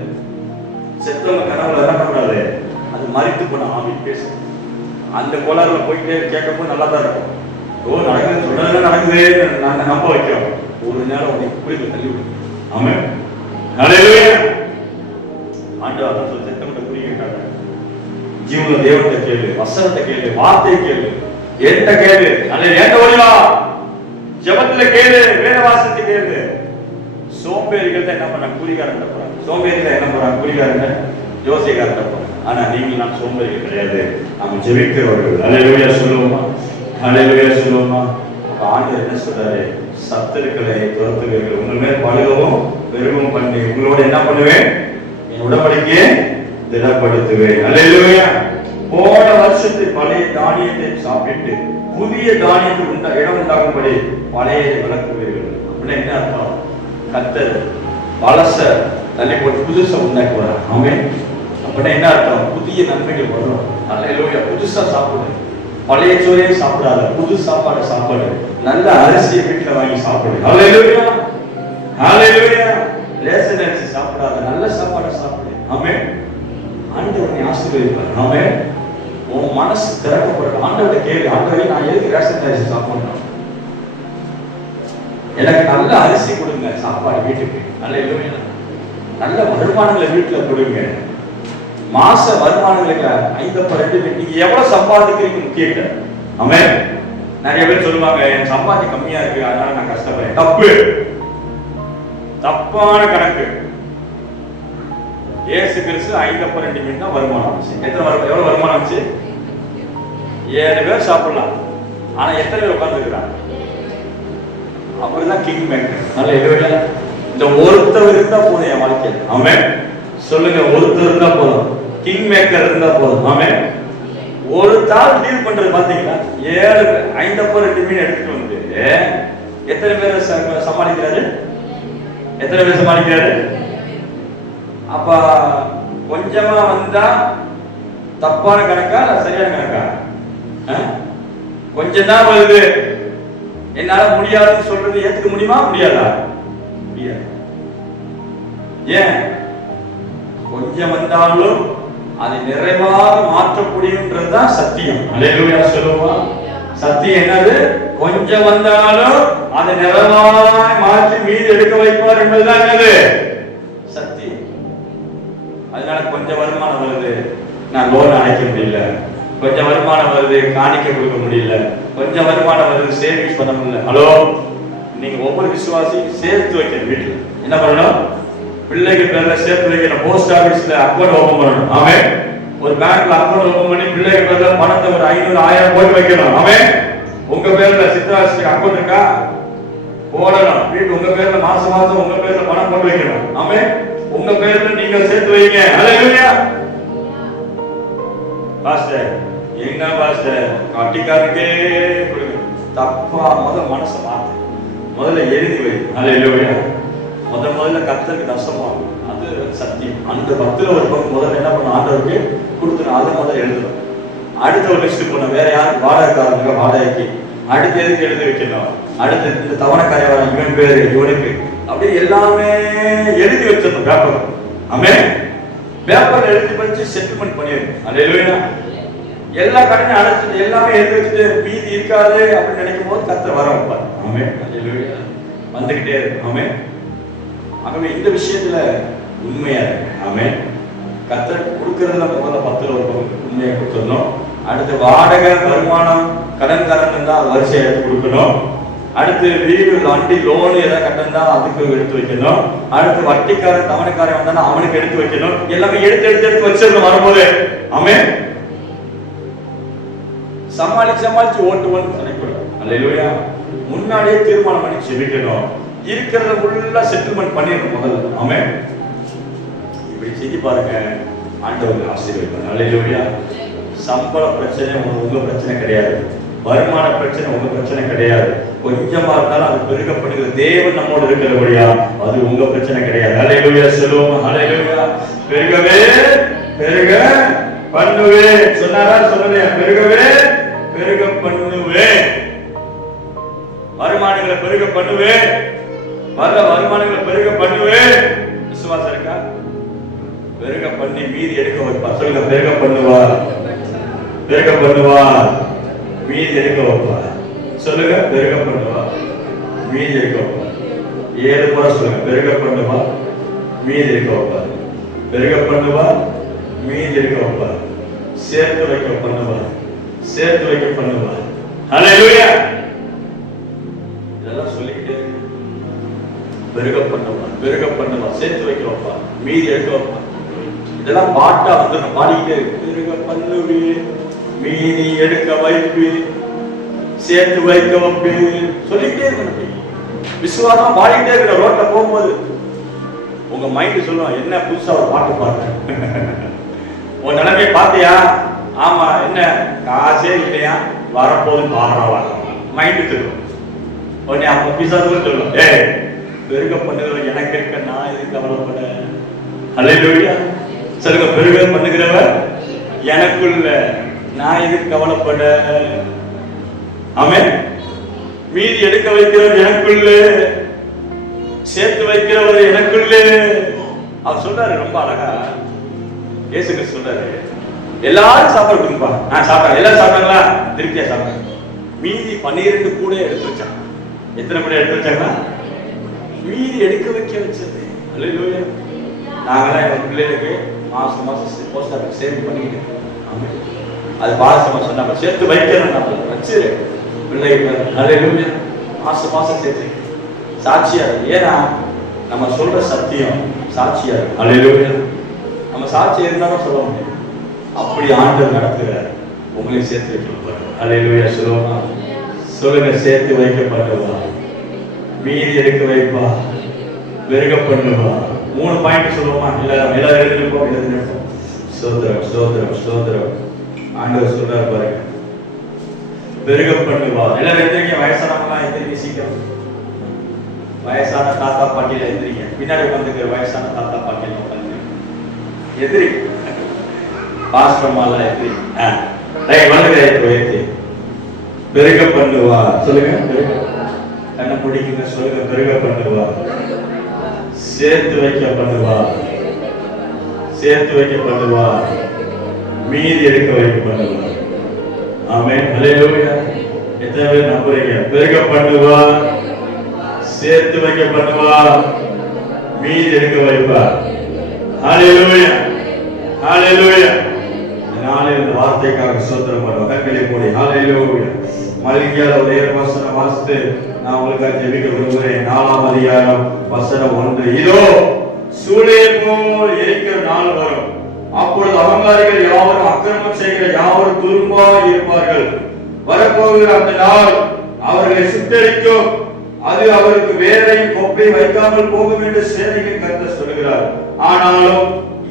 செத்தவங்க கனவுல வரக்கூடாது. அது மரித்து போன ஆவி பேசு. அந்த கோளாறுல போயிட்டே கேட்கும்போது நல்லா தான் இருக்கும். ஓ நடக்குது, சொல்றது நடக்குது, நாங்க நம்ப வைக்கிறோம். ஒரு நேரம் உனக்கு புரியுது, தள்ளி விடு. ஆமென். அல்லேலூயா. ஆண்டவர் அதான் சொல்லி செத்தவங்க குறி கேட்காத. ஜீவன தேவத்தை கேளு, வசனத்தை கேளு, வார்த்தையை கேளு, என்கிட்ட கேளு. அல்ல ஏன்ட்ட ஓடிவா, ஜெபத்துல கேளு, வேத வாசத்தை கேளு. சோம்பேறிகள் தான் என்ன பண்ண, குறிகாரன் போறாங்க. சோம்பேறிகள் என்ன பண்றாங்க, குறிகாரங்க யோசிக்காரன் போறாங்க. ஆனா நீங்கள் நான் சோம்பேறிகள் கிடையாது, நாம ஜெபிக்கிறவர்கள். அல்லேலூயா சொல்லுவோமா? அல்லேலூயா சொல்லுவோமா? ஆண்டவர் என்ன சொல்றாரு? சத்துருக்களை துரத்துவீர்கள், உங்கள் மேல் பழுகவும் பெருகவும் பண்ணி உங்களோட என்ன பண்ணுவேன், என் உடன்படிக்கையை திடப்படுத்துவேன். அல்லேலூயா. போன வருஷத்தை பழைய தானியத்தை சாப்பிட்டு புதிய தானியத்தை இடம் உண்டாகும்படி பழைய விளக்குவீர்கள். அப்படின்னா என்ன அர்த்தம்? கர்த்தர் பழச தள்ளி போட்டு புதுசா உண்டாக்குவார். ஆமென். அப்படின்னா என்ன அர்த்தம்? புதிய நன்மைகள் வரும். அல்லேலூயா. புதுசா சாப்பிடு, பழைய சோறையே சாப்பிடாத, புது சாப்பாடு சாப்பாடு, நல்ல அரிசியை வீட்டுல வாங்கி சாப்பிடு. அல்லேலூயா, அல்லேலூயா. ரேஷன் அரிசி சாப்பிடாத, நல்ல சாப்பாடை சாப்பிடு. ஆமென். ஆண்டவரை ஆசீர்வதிப்பார். ஆமென். உன் மனசு திறக்கப்படும். ஆண்டவரை கேளு, ஆண்டவரே நான் எதுக்கு ரேஷன் அரிசி சாப்பிடணும்? எனக்கு நல்ல அரிசி கொடுங்க சாப்பாடு வீட்டுக்கு. அல்லேலூயா. நல்ல வருமானங்களை வீட்டுல கொடுங்க. மாச வருமானங்களுக்கு 5% நீங்க எவ்வளவு சம்பாதிக்கிறீங்க முக்கியம் இல்லை. ஆமென். நிறைய பேர் சொல்லுவாங்க என் சம்பாதி கம்மியா இருக்கு அதனால நான் கஷ்டப்படுறேன். தப்பு, தப்பான கணக்கு. இயேசு கிறிஸ்து 5% தான் வருமானம் வந்துச்சு. எவ்வளவு வருமானம் வந்துச்சு? 7 பேர் சாப்பிடலாம். ஆனா எத்தனை பேர் உட்கார்ந்து இருக்கிறாங்க? அப்படிதான் கிங் மேக்கர். நல்ல இல்லையா? இந்த ஒருத்தர் இருந்தா போதும் என் வாழ்க்கையில். ஆமென். சொல்லுங்க, ஒருத்தர் இருந்தா போதும். கிங் மேக்கர் இருந்தா போதும். ஆமென். ஒரு தாள் டீல் பண்றது பாத்தீங்களா? 5% மீன் எடுத்துட்டு வந்து எத்தனை பேர் சமாளிக்கிறாரு? எத்தனை பேர் சமாளிக்கிறாரு? அப்ப கொஞ்சமா வந்தா தப்பான கணக்கா இல்ல சரியான கணக்கா? கொஞ்சம் தான் வருது, என்னால முடியாதுன்னு சொல்றது ஏத்துக்க முடியுமா? முடியாதா? முடியாது. ஏன்? கொஞ்சம் வந்தாலும் அதை நிறைவாக மாற்ற முடியும்ன்றதுதான் சத்தியம். அல்லேலூயா சொல்லுவோம். சத்தியம் என்னது? கொஞ்சம் வந்தாலும் அதை நிறைவாய் மாற்றி மீது எடுக்க வைப்பார் என்பதுதான் என்னது? சத்தியம். அதனால கொஞ்சம் வருமானம் வருது, நான் லோன் அடைக்க முடியல. கொஞ்சம் வருமானம் வருது, காணிக்க கொடுக்க முடியல. கொஞ்சம் வருமானம் வருது, சேவிங்ஸ் பண்ண முடியல. ஹலோ, நீங்க ஒவ்வொரு விசுவாசியும் சேர்த்து வைக்கணும். வீட்டுல என்ன பண்ணணும்? பிள்ளைகள் பேர்ல சேர்த்து வைக்கணும். போஸ்ட் ஆபீஸ்ல அக்கௌண்ட் ஓபன் பண்ணணும். ஆமென். ஒரு பேங்க்ல அக்கௌண்ட் ஓபன் பண்ணி பிள்ளைகள் பேர்ல பணத்தை ஒரு 500 1000 போட்டு வைக்கணும். ஆமென். உங்க பேர்ல சித்ராஸ்ரீ அக்கௌண்ட் இருக்கா? போடணும். வீட்டு உங்க பேர்ல மாசம் மாசம் உங்க பேர்ல பணம் போட்டு வைக்கணும். ஆமென். உங்க பேர்ல நீங்க சேர்த்து வைங்க. ஹல்லேலூயா. பாஸ்டர், என்ன பாஸ்டர் கட்டிக்காரக்கே கொடுங்க. தப்பா மனசை மாத்து. முதல்ல எழுதி வை. ஹல்லேலூயா. முதல்ல கர்த்தருக்கு தசமாகும். அது சத்தியம். அந்த 10ல ஒரு பங்கு முதல்ல என்ன பண்ண ஆண்டவருக்கு கொடுத்துரும். அதை முதல்ல எழுதணும். அடுத்த ஒரு லிஸ்ட் போன வேற யார்? வாடகைக்காரங்க, வாடகைக்கு. அடுத்து எதுக்கு எழுதி வைக்கணும்? அடுத்து இந்த தவணைக்கார வர இவன் பேரு, இவனுக்கு, அப்படி எல்லாமே எழுதி வச்சிடணும் பேப்பர். ஆமென். பேப்பர் எழுதி வச்சு செட்டில்மெண்ட் பண்ணிடணும். அல்லேலூயா. எல்லா கடனையும் அடைச்சிட்டு எல்லாமே எழுதி வச்சுட்டு மீதி இருக்காது அப்படின்னு நினைக்கும் போது கர்த்தர் வர வைப்பார். ஆமென். அல்லேலூயா. வந்துகிட்டே இருக்கு. ஆமென். ஆகவே இந்த விஷயத்துல உண்மையா இருக்கு. ஆமென். கர்த்தர் கொடுக்கறதுல முதல்ல 10ல ஒரு பங்கு உண்மையை கொடுத்துடணும். அடுத்து வாடகை, வருமானம், கடன்காரன் இருந்தா வரிசையை எடுத்து கொடுக்கணும். அடுத்து வீடு, வண்டி, லோனு ஏதாவது கட்டணா அதுக்கு எடுத்து வைக்கணும். அடுத்து வட்டிக்காரன், தவணைக்காரன் வந்தானா அவனுக்கு எடுத்து வைக்கணும். எல்லாமே எடுத்து எடுத்து எடுத்து வச்சிடணும் வரும்போது. ஆமென். சமாளிச்சு ஓட்டுவோன்னு நினைக்கணும். அல்லேலூயா. முன்னாடியே தீர்மானம் பண்ணி செபிக்கணும். இருக்கிறத ஃபுல்லா செட்டில்மெண்ட் பண்ணிடணும் முதல்ல. ஆமென். இப்படி செஞ்சு பாருங்க, ஆண்டவர் ஆசீர்வதிப்பார். அல்லேலூயா. சம்பள பிரச்சனை உங்க பிரச்சனை கிடையாது. வருமான பிரச்சனை உங்க பிரச்சனை கிடையாது. கொஞ்சமா இருந்தாலும் அது பெருகப்படுகிற தேவன் நம்மோடு இருக்கிறபடியா அது உங்க பிரச்சனை கிடையாது. அல்லேலூயா சொல்லுவோம். அல்லேலூயா. பெருகவே பெருக பண்ணுவே சொன்னாரா? சொல்லலையா? பெருகவே பெருக பண்ணுவே. வருமானங்களை பெருக பண்ணுவே. வர வருமானங்களை பெருக பண்ணுவே. விசுவாசம் இருக்கா? பெருக பண்ணி மீதி எடுக்க வைப்பா. சொல்லுங்க, பெருக பண்ணுவா, பெருக பண்ணுவா, மீதி எடுக்க வைப்பா. சொல்லுங்க, பெருக பண்ணுவா, மீதி எடுக்க வைப்பா. 7 முறை சொல்லுங்க, பெருக பண்ணுவா, மீதி எடுக்க வைப்பா. பெருக பண்ணுவா, மீதி எடுக்க வைப்பா. சேர்த்து வைக்க பண்ணுவா, சேர்த்து வைக்க பண்ணுவா. ஹல்லேலூயா. இதெல்லாம் சொல்லிக்கிட்டே இருக்கு. பெருக பண்ணுவா, பெருக பண்ணுவா, சேர்த்து வைக்க வைப்பா, மீதி எடுக்க வைப்பா. இதெல்லாம் பாட்டா வந்து நான் பாடிக்கிட்டே இருக்கு. பெருக பண்ணுவே, மீதி எடுக்க வைப்பு, சேர்த்து வைக்க வைப்பு சொல்லிக்கிட்டே இருக்கு. விசுவாசம் பாடிக்கிட்டே இருக்கிற ரோட்ல போகும்போது உங்க மைண்ட் சொல்லுவான், என்ன புதுசா ஒரு பாட்டு பாடுறேன். உன் நிலைமையை பார்த்தியா? ஆமா, என்ன காசே இல்லையா? வரப்போது பாடுறவா மைண்டு சொல்லும். உடனே அவங்க பிசாசுன்னு சொல்லும், பெருக பண்ணுகிறவர் எனக்கு இருக்க நான் எதுக்கு கவலைப்பட? அல்லேலூயா சொல்லுங்க. பெருக பண்ணுகிறவர் எனக்குள்ள, நான் எதுக்கு கவலைப்பட? ஆமென். மீதி எடுக்க வைக்கிறவர் எனக்குள்ளே, சேர்த்து வைக்கிறவர் எனக்குள்ளே. அவர் சொல்றாரு ரொம்ப அழகா. இயேசு கிறிஸ்து சொல்றாரு, எல்லாரும் சாப்பாடு கொடுப்பா. சாப்பிட்டாங்க, எல்லாரும் சாப்பிட்டாங்களா? திருப்தியா சாப்பிட்டாங்க. மீதி 12 கூட எடுத்து வச்சாங்க. எத்தனை கூட எடுத்து வச்சாங்களா? மீதி எடுக்க வைக்க வச்சது. அல்லேலூயா. நாங்களாம் எங்க பிள்ளைகளுக்கு மாசம் போஸ்ட் ஆஃபீஸ் சேவ் பண்ணிக்கிட்டு, அது பாசமா சொன்னாங்க, சேர்த்து வைக்கணும், நம்ம வச்சிரு பிள்ளைகள். அல்லேலூயா. மாசம் சேர்த்து சாட்சியா இருக்கு. ஏன்னா நம்ம சொல்ற சத்தியம் சாட்சியா இருக்கு. அல்லேலூயா. நம்ம சாட்சி இருந்தாலும் சொல்ல முடியும். அப்படி ஆண்டவர் நடத்துகிறார். உங்களையும் சேர்த்து வைக்கப்படுவார். அல்லேலூயா. சொல்லுங்க, சேர்த்து வைக்கப்படுவா, மீதி எடுக்க வைப்பா, பெருக பண்ணுவா. 3 பாயிண்ட் சொல்லுவோமா? எல்லாரும் எழுதிருப்போம். ஸ்தோத்திரம். ஆண்டவர் சொல்றாரு பாருங்க, பெருக பண்ணுவா. எல்லாரும் எந்திரிக்க. வயசானவங்களாம் எந்திரிக்க சீக்கிரம். வயசான தாத்தா பாட்டியில எந்திரிக்க. பின்னாடி உட்காந்துக்கிற வயசான தாத்தா பாட்டியில உட்காந்து எதிரி பாஸ்டர்மாலாம் எதிரி. வந்துக்கிறேன். பெருக பண்ணுவா. சொல்லுங்க. என்ன பிடிக்குங்க? சொல்லுங்க. பெருக பண்ணுவா, சேர்த்து வைக்க பண்ணுவா, மீதி எடுக்க வைக்க பண்ணுவா. ஆமென். அல்லேலூயா. எத்தனை பேர் நம்புறீங்க? பெருக பண்ணுவா, சேர்த்து வைக்க பண்ணுவா, மீதி எடுக்க வைப்பா. ஹல்லேலூயா. நாளை இந்த வார்த்தைக்காக ஸ்தோத்திரம் பண்ணுவோம். கண்களை மூடி ஹல்லேலூயா. மல்கியால ஒரு வசனம் வாசித்து நான் உங்களுக்காக ஜெபிக்க விரும்புகிறேன். 4ஆம் அதிகாரம் வசனம் 1. இதோ சூளையை போல் எரிக்கிற நாள் வரும். அப்பொழுது அகங்காரிகள் யாவரும் அக்கிரமம் செய்கிற யாவரும் துரும்பாய் இருப்பார்கள். வரப்போகிற அந்த நாள் அவர்களை சுட்டரிக்கும். அது அவருக்கு வேரையும் கொப்பை வைக்காமல் போகும் என்று சேனையின் கர்த்தர் சொல்கிறார். ஆனாலும்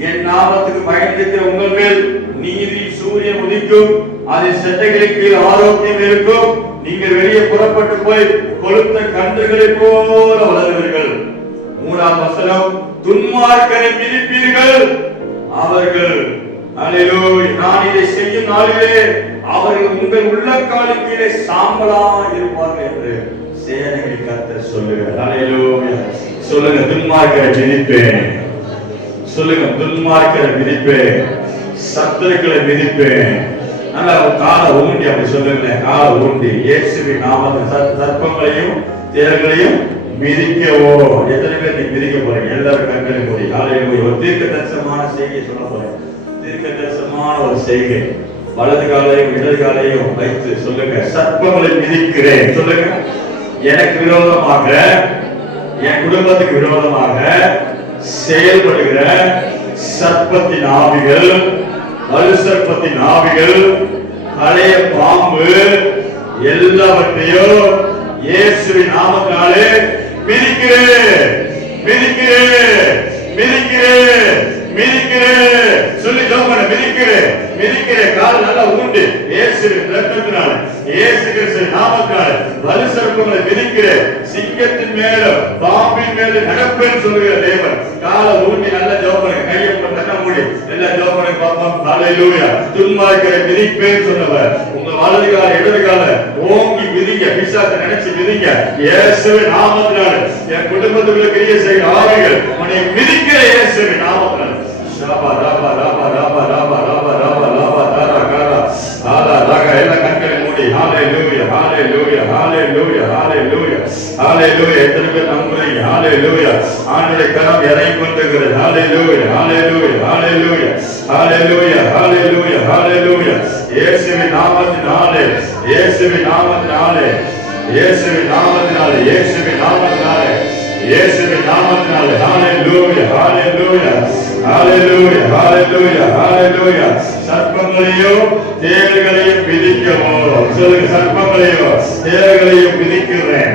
என் நாமத்துக்கு பயந்திருக்கிற உங்கள் மேல் நீதி சூரியன் உதிக்கும். அதன் செட்டைகளுக்கு ஆரோக்கியம் இருக்கும். நீங்கள் வெளியே புறப்பட்டு போய் கொளுத்த கன்றுகளை போல வளருவீர்கள். 3ஆம் வசனம், துன்மார்க்கரை மிதிப்பீர்கள். அவர்கள் அல்லேலூயா, நான் இதை செய்யும் நாளிலே அவர்கள் உங்கள் உள்ளங்காலின் கீழே சாம்பலாய் இருப்பார்கள் என்று சேனைகளின் கர்த்தர் சொல்லுகிறார். அல்லேலூயா. சொல்லுங்க, துன்மார்க்கரை மிதிப்பேன். சொல்லுங்க, துன்மார்க்கரை மிதிப்பேன், சத்துருக்களை மிதிப்பேன். நல்லா காலை ஊண்டி அப்படி சொல்லுங்க. காலை ஊண்டி இயேசுவின் நாமத்தில் சர்ப்பங்களையும் தேள்களையும் மிதிக்கவோ. எத்தனை பேர் நீங்க மிதிக்க போறீங்க? எல்லாரும் கண்களை மூடி ஹல்லேலூயா. ஒரு தீர்க்க தரிசனமான செய்தியை சொல்ல போறேன். தீர்க்க தரிசனமான ஒரு செய்கை. வலது காலையும் இடது காலையும் வைத்து சொல்லுங்க, சர்ப்பங்களை மிதிக்கிறேன். சொல்லுங்க, எனக்கு விரோதமாக, என் குடும்பத்துக்கு விரோதமாக செயல்படுகிற சர்ப்பத்தின் ஆவிகள், வலு சர்ப்பத்தின் ஆவிகள், பழைய பாம்பு எல்லாவற்றையும் இயேசுவின் நாமத்தினாலே மிதிக்கிறேன், மிதிக்கிறேன், மிதிக்கிறேன், மிதிக்கிறேன். சொல்லி ஜெபம் மிதிக்கிறேன், மிதிக்கிறேன். கால் நல்லா ஊண்டு இயேசுவின் இரத்தத்தினால, இயேசு கிறிஸ்துவின் நாமத்தினால வலு சர்ப்பங்களை மிதிக்கிறேன். சிங்கத்தின் மேல பாம்பின் மேல நடப்பேன்னு சொல்லுகிற தேவன். காலை ஊண்டி நல்லா ஜெபம் பண்ணுங்க. கையை கண்ண மூடி எல்லா ஜெபம் பண்ணுங்க பாப்போம். ஹல்லேலூயா. துன்மார்க்கரை மிதிப்பேன்னு சொன்னவர் உங்க வலது கால இடது கால ஓங்கி மிதிங்க. பிசாசை நினைச்சு மிதிங்க. இயேசுவின் நாமத்தினால என் குடும்பத்துக்குள்ள கிரியை செய்கிற ஆவிகள் உன்னை மிதிக்கிற இயேசுவின் நாமத்தினால. ராபா ராபா ராபா ராபா ராபா ராபா ராபா ராபா தாரா காரா ஆலா ராகா. எல்லா கண்களை மூடி ஹல்லேலூயா, ஹல்லேலூயா, ஹல்லேலூயா, ஹல்லேலூயா, ஹல்லேலூயா. எத்தனை பேர் நம்புறீங்க? ஹல்லேலூயா. ஆண்டவருடைய கரம் இறங்கி கொண்டிருக்கிறது. ஹல்லேலூயா, ஹல்லேலூயா, ஹல்லேலூயா, ஹல்லேலூயா, ஹல்லேலூயா, ஹல்லேலூயா. இயேசுவின் நாமத்தினாலே, இயேசுவின் நாமத்தினாலே, இயேசுவின் நாமத்தினாலே, இயேசுவின் நாமத்தினாலே, இயேசுவின் நாமத்தினாலே. ஹல்லேலூயா, ஹல்லேலூயா, ஹல்லேலூயா, ஹல்லேலூயா, ஹல்லேலூயா. சர்ப்பங்களையும் தேள்களையும் மிதிக்கவும். சொல்லுங்க, சர்ப்பங்களையும் தேள்களையும் மிதிக்கிறேன்.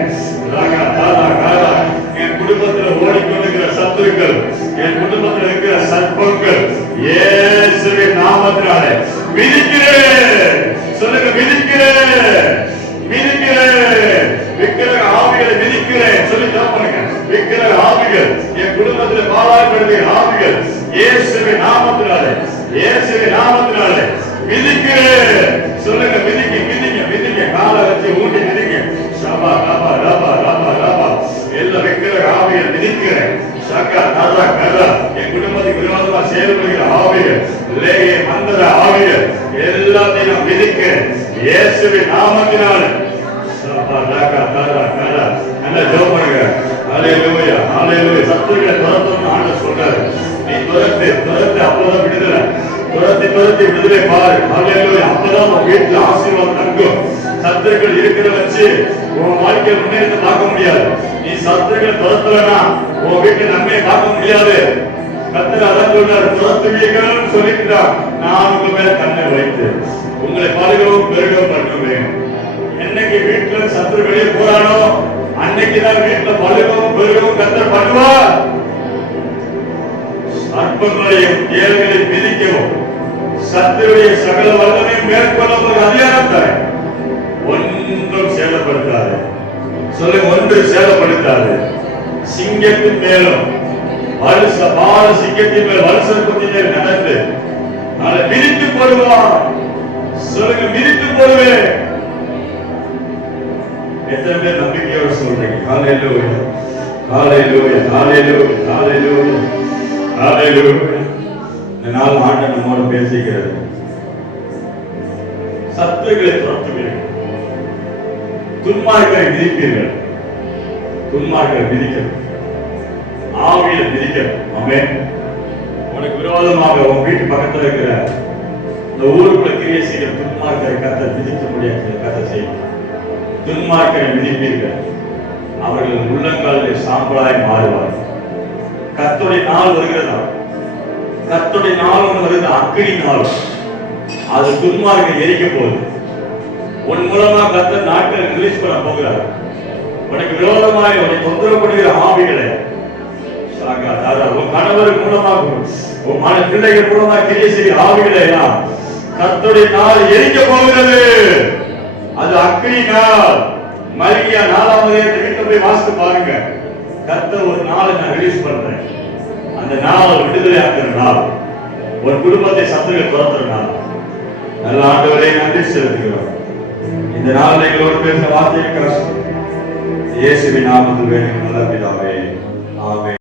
என் குடும்பத்தில் ஓடிக்கொண்டிருக்கிற சத்துருக்கள், என் குடும்பத்தில் இருக்கிற சர்ப்பங்கள் இயேசுவின் நாமத்தினாலே மிதிக்கிறேன். சொல்லுங்க, மிதிக்கிறேன், மிதிக்கிறேன். விக்கிரக ஆவிகளை மிதிக்கிறேன். சொல்லி ஜெபம் பண்ணுங்க. விக்கிரக இயேசுவின் நாமத்தினாலே, இயேசுவின் நாமத்தினாலே மிதிக்கிறேன். சொல்லுங்க, மிதிங்க மிதிங்க மிதிங்க. காலை வச்சு ஊட்டி மிதிங்க. ஷபா ரபா ரபா ரபா ரபா. எல்லா வைக்கிற ஆவியை மிதிக்கிறேன். சக்கா நரா கரா. என் குடும்பத்துக்கு விரோதமா செயல்படுகிற ஆவிகள், லேயே மந்திர ஆவிகள் எல்லாத்தையும் மிதிக்கிறேன் இயேசுவின் நாமத்தினாலே. ஷபா ரகா நரா கரா. நல்லா ஜெபம் பண்ணுங்க. ஹல்லேலூயா ஹல்லேலூயா. சத்துருக்களை துரத்தணும்னு ஆண்டவர் சொல்றாரு. நீ துரத்து துரத்து, அப்பதான் விடுதலை. துரத்தி துரத்தி விடுதலை பாரு. ஹல்லேலூயா. அப்பதான் உன் வீட்டுல ஆசீர்வாதம் தங்கும். சத்துருக்கள் இருக்கிற வச்சு உன் வாழ்க்கையை முன்னேறி பார்க்க முடியாது. நீ சத்துருக்கள் துரத்தலனா உன் வீட்டுல நன்மையை பார்க்க முடியாது. கர்த்தர் அதான் சொல்றாரு, துரத்துவீங்கன்னு சொல்லிட்டு நான் உங்க மேல கண்ணை வைத்து உங்களை பழுகவும் பெருகவும் பண்ணுவேன். என்னைக்கு வீட்டுல சத்துரு வெளியே போறானோ அன்னைக்குதான் வீட்டுல பழுகவும் பெருகவும் கர்த்தர் பண்ணுவார். அற்பங்களையும் ஏழைகளையும் மிதிக்கவும் சத்துருடைய சகல வல்லமையும் மேற்கொள்ள ஒரு அதிகாரம் தர. ஒன்றும் சேதப்படுத்தாது. சொல்லுங்க, ஒன்று சேதப்படுத்தாது. சிங்கத்தின் மேலும் பால சிங்கத்தின் மேல் வருஷத்தின் மேல் நடந்து அதை மிதித்து போடுவான். சொல்லுங்க, மிதித்து போடுவேன். எத்தனை பேர் நம்பிக்கையோடு சொல்றீங்க? ஹல்லேலூயா ஹல்லேலூயா ஹல்லேலூயா ஹல்லேலூயா ஹல்லேலூயா. இந்த நாள் ஆண்டவர் நம்மோடு பேசுகிறது. சத்துருக்களை துரத்துவீர்கள், துன்மார்க்கரை மிதிப்பீர்கள். துன்மார்க்கரை மிதிக்கணும், ஆவியை மிதிக்கணும். ஆமென். உனக்கு விரோதமாக உன் வீட்டு பக்கத்தில் இருக்கிற இந்த ஊருக்குள்ள கிரியை செய்கிற துன்மார்க்கரை கர்த்தர் மிதிக்க முடியாது. கர்த்தர் செய்யும். துன்மார்க்கரை மிதிப்பீர்கள், அவர்கள் உள்ளங்காலில் சாம்பலாய் மாறுவார். கர்த்தருடைய நாள் வருகிறதா? கர்த்தருடைய நாள் ஒன்று வருது, அக்கினி நாள். அது துன்மார்க்கரை எரிக்க போகுது. உன் மூலமா கர்த்தர் நாட்களை ரிலீஸ் பண்ண போகிறார். உனக்கு விரோதமாய் உன்னை தொந்தரப்படுகிற ஆவிகளை, உன் கணவர் மூலமாக உன் மன பிள்ளைகள் மூலமாக கிரியை செய்கிற ஆவிகளை எல்லாம் கர்த்தருடைய நாள் எரிக்க போகிறது. அது அக்கினி நாள். மல்கியா 4ஆம் அதிகாரத்தை வீட்டுல போய் வாசித்து பாருங்க. கர்த்தர் ஒரு நாளை நான் ரிலீஸ் பண்றேன். அந்த நாள் விடுதலை ஆக்குற நாள், ஒரு குடும்பத்தை சத்துருக்கள் துரத்துற நாள். நல்ல ஆண்டவரே, நன்றி செலுத்துகிறோம். இந்த நாளில் எங்களோடு பேச வார்த்தையை இயேசுவின் நாமத்தில் வேண்டிய நல்ல பிதாவே, ஆமென்.